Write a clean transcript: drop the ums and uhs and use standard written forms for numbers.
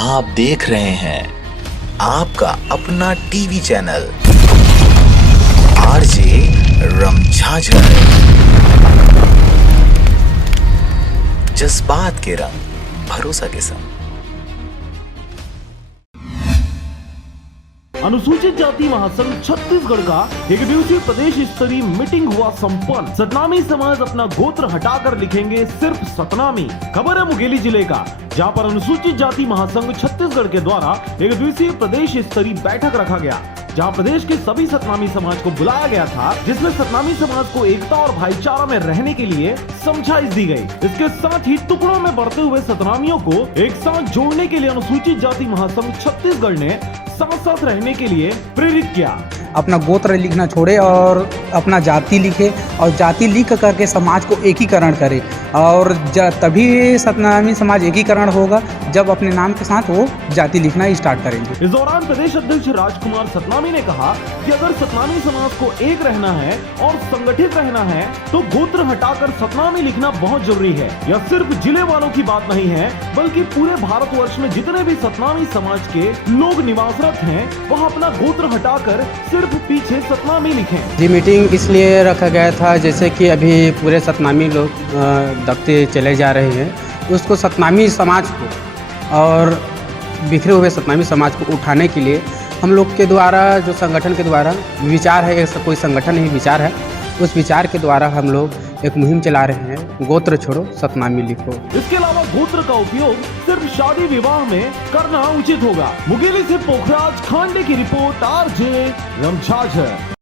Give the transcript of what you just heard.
आप देख रहे हैं आपका अपना टीवी चैनल आरजे रमझाझर। जज्बात के रंग भरोसा के संग। अनुसूचित जाति महासंघ छत्तीसगढ़ का एक दिवसीय प्रदेश स्तरीय मीटिंग हुआ संपन्न। सतनामी समाज अपना गोत्र हटाकर लिखेंगे सिर्फ सतनामी। खबर है मुंगेली जिले का, जहां पर अनुसूचित जाति महासंघ छत्तीसगढ़ के द्वारा एक दिवसीय प्रदेश स्तरीय बैठक रखा गया, जहां प्रदेश के सभी सतनामी समाज को बुलाया गया था, जिसमें सतनामी समाज को एकता और भाईचारा में रहने के लिए समझाइश दी गई। इसके साथ ही टुकड़ों में बढ़ते हुए सतनामियों को एक साथ जोड़ने के लिए अनुसूचित जाति महासंघ छत्तीसगढ़ ने साथ साथ रहने के लिए प्रेरित किया। अपना गोत्र लिखना छोड़े और अपना जाति लिखे और जाति लिख करके समाज को एकीकरण करे, और तभी सतनामी समाज एकीकरण होगा जब अपने नाम के साथ वो जाति लिखना स्टार्ट करेंगे। इस दौरान प्रदेश अध्यक्ष राजकुमार सतनामी ने कहा कि अगर सतनामी समाज को एक रहना है और संगठित रहना है तो गोत्र हटाकर सतनामी लिखना बहुत जरूरी है। यह सिर्फ जिले वालों की बात नहीं है, बल्कि पूरे भारतवर्ष में जितने भी सतनामी समाज के लोग निवासरत हैं, वह अपना गोत्र हटाकर सिर्फ पीछे सतनामी लिखें। ये मीटिंग इसलिए रखा गया था जैसे कि अभी पूरे सतनामी लोग दबते चले जा रहे हैं, उसको सतनामी समाज को और बिखरे हुए सतनामी समाज को उठाने के लिए हम लोग के द्वारा जो संगठन के द्वारा विचार है, ऐसा कोई संगठन नहीं विचार है, उस विचार के द्वारा हम लोग एक मुहिम चला रहे हैं, गोत्र छोड़ो सतनामी लिखो। इसके अलावा गोत्र का उपयोग सिर्फ शादी विवाह में करना उचित होगा। मुंगेली से पोखराज खांडे की रिपोर्ट, आरजे रमझाझर।